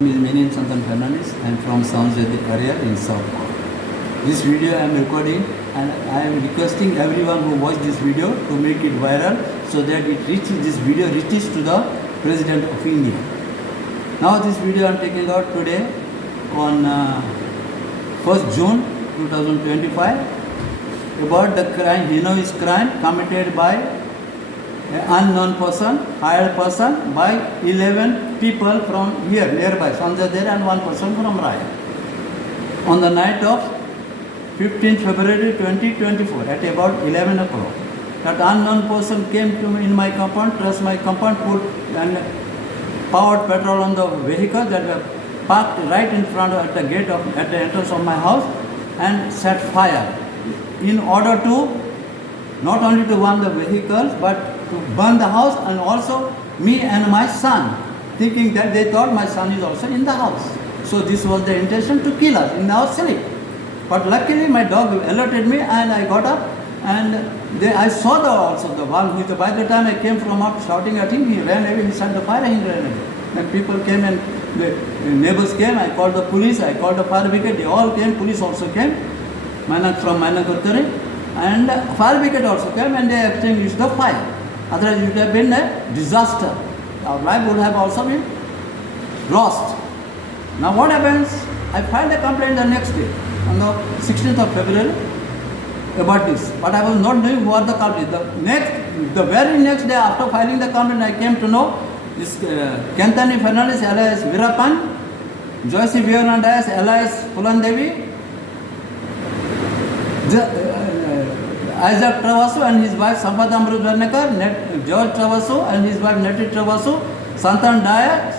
My name is Santan Fernandez. I am from Soundsjati area in South Goa. This video I am recording and I am requesting everyone who watch this video to make it viral so that this video reaches to the President of India. Now this video I am taking out today on 1st June 2025 about the crime, heinous crime committed by an unknown person, hired person by 11 people from here nearby, Sanjay and one person from Raya. On the night of 15th February 2024 at about 11 o'clock, that unknown person came to me in my compound, trust my compound, put and poured petrol on the vehicle that were parked right in front at the gate of, at the entrance of my house and set fire in order to not only to burn the vehicles but to burn the house and also me and my son, thinking that they thought my son is also in the house. So this was the intention to kill us in our sleep. But luckily my dog alerted me and I got up and I saw the one who, by the time I came from up shouting at him, he ran away, he set the fire and he ran away. And people came and the neighbors came, I called the police, I called the fire brigade, they all came, police also came, from Manakurtari, and fire brigade also came and they extinguished the fire. Otherwise it would have been a disaster. Our life would have also been lost. Now what happens? I filed a complaint the next day, on the 16th of February, about this. But I was not knowing who are the culprits. The very next day after filing the complaint, I came to know this Kentani Fernandez alias Virapan, Joyce Violanda alias Pulandevi, Isaac Travasu and his wife Sampada Amrudvarnekar, George Travasu and his wife Neti Travasu, Santan Daya,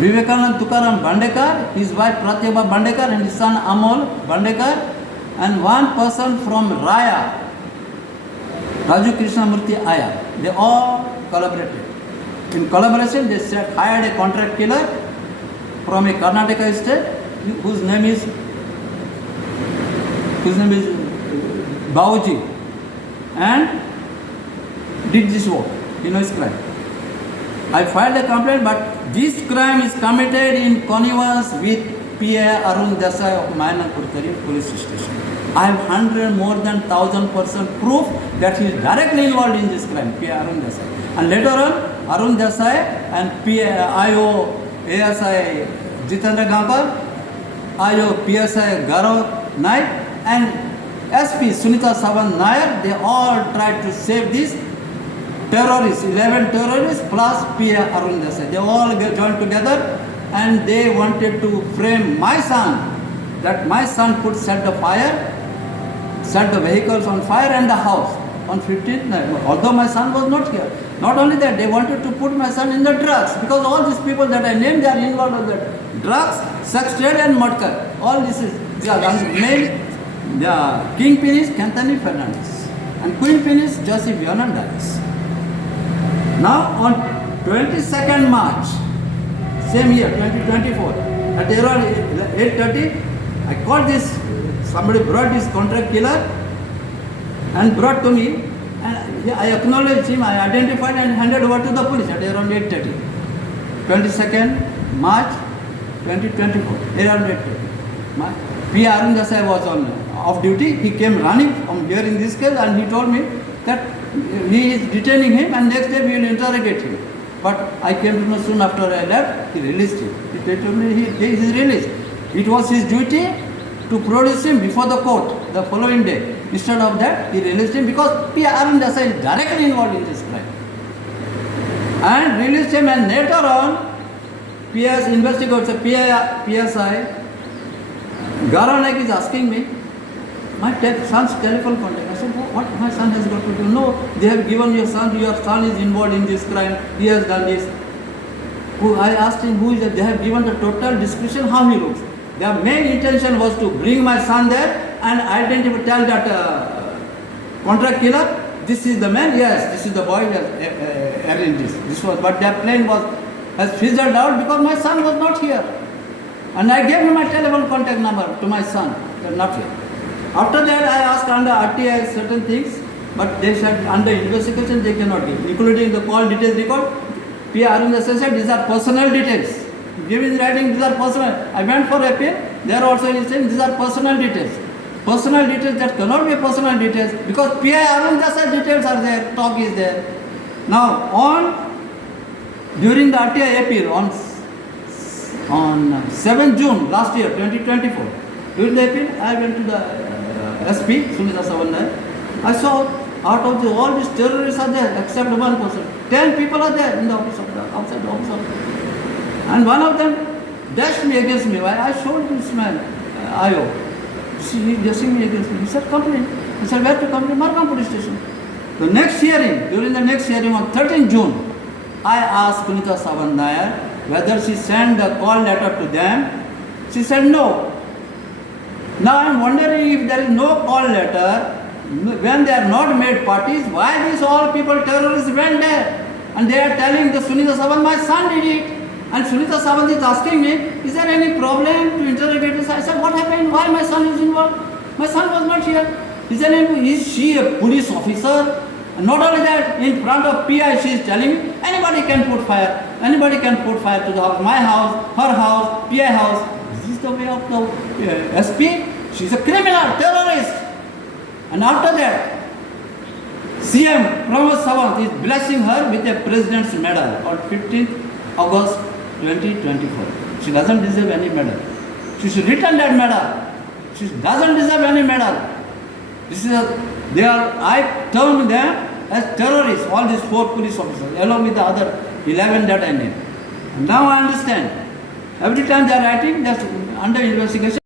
Vivekanand Tukaram Bandekar, his wife Pratyabha Bandekar and his son Amol Bandekar, and one person from Raya, Raju Krishnamurthy Iyer. They all collaborated. In collaboration, they hired a contract killer from a Karnataka state whose name is Bauji, and did this work, heinous crime. I filed a complaint, but this crime is committed in connivance with PA Arun Desai of Manakurtari police station. I have more than 1,000% proof that he is directly involved in this crime, PA Arun Desai. And later on, Arun Desai and PA IO ASI Jitendra Gampar, IO PSI Garo Naik, and SP Sunita Savan Nair, they all tried to save these terrorists, 11 terrorists plus PA Arun Desai. They all joined together and they wanted to frame my son, that my son could set the fire, set the vehicles on fire and the house on 15th night, although my son was not here. Not only that, they wanted to put my son in the drugs, because all these people that I named, they are involved in the drugs, sex trade and murder. All this is, main, the kingpin is Kentani Fernandez and queenpin is Joseph Yonandais. Now on 22nd March, same year, 2024, at around 8:30, I called this, somebody brought this contract killer and brought to me, and I acknowledged him, I identified and handed over to the police at around 8:30. 22nd March 2024, around 8:30. P. Arun Desai was on off duty. He came running from here in this case and he told me that he is detaining him and next day we will interrogate him. But I came to know soon after I left, he released him. He told me he is released. It was his duty to produce him before the court the following day. Instead of that, he released him because P. Arun Desai is directly involved in this crime. And released him, and later on, PS investigator, PSI, Garanak is asking me, my son's telephone contact. I said, what my son has got to do? No, they have given your son is involved in this crime, he has done this. I asked him who is that? They have given the total description how he looks. Their main intention was to bring my son there and identify, tell that contract killer, this is the man, yes, this is the boy who has arranged this was, but their plan has fizzled out because my son was not here. And I gave him my telephone contact number to my son, not here. After that, I asked under RTI certain things, but they said under investigation they cannot give, including the call details record. P. Arun Desai said these are personal details. Give his writing, these are personal. I went for appeal, there also he is saying these are personal details. Personal details that cannot be personal details because P. Arun Desai details are there, talk is there. Now, during the RTI appeal on 7 June last year, 2024, during the appeal, I went to the SP, Sunita Savandar. I saw out of all these terrorists are there except one person. 10 people are there in the office of the, outside the office of the. And one of them dashed me against me. I showed this man, Ayo. He dashing me against me. He said, complain. I said, where to complain? Markham police station. The next hearing, during the next hearing on 13 June, I asked Sunita Savandar whether she sent a call letter to them. She said no. Now I am wondering if there is no call letter, when they are not made parties, why these all people, terrorists went there? And they are telling the Sunita Savand, my son did it. And Sunita Savand is asking me, is there any problem to interrogate this? I said, what happened? Why my son is involved? My son was not here. Is she a police officer? And not only that, in front of PI she is telling me, anybody can put fire. Anybody can put fire to the house. My house, her house, PI house. This is the way of the SP. She is a criminal, terrorist. And after that, CM Pramod Sawant is blessing her with a President's Medal on 15th August 2024. She doesn't deserve any medal. She should return that medal. She doesn't deserve any medal. I termed them as terrorists, all these 4 police officers, along with the other 11 that I named. And now I understand. Every time they are writing, that's under investigation.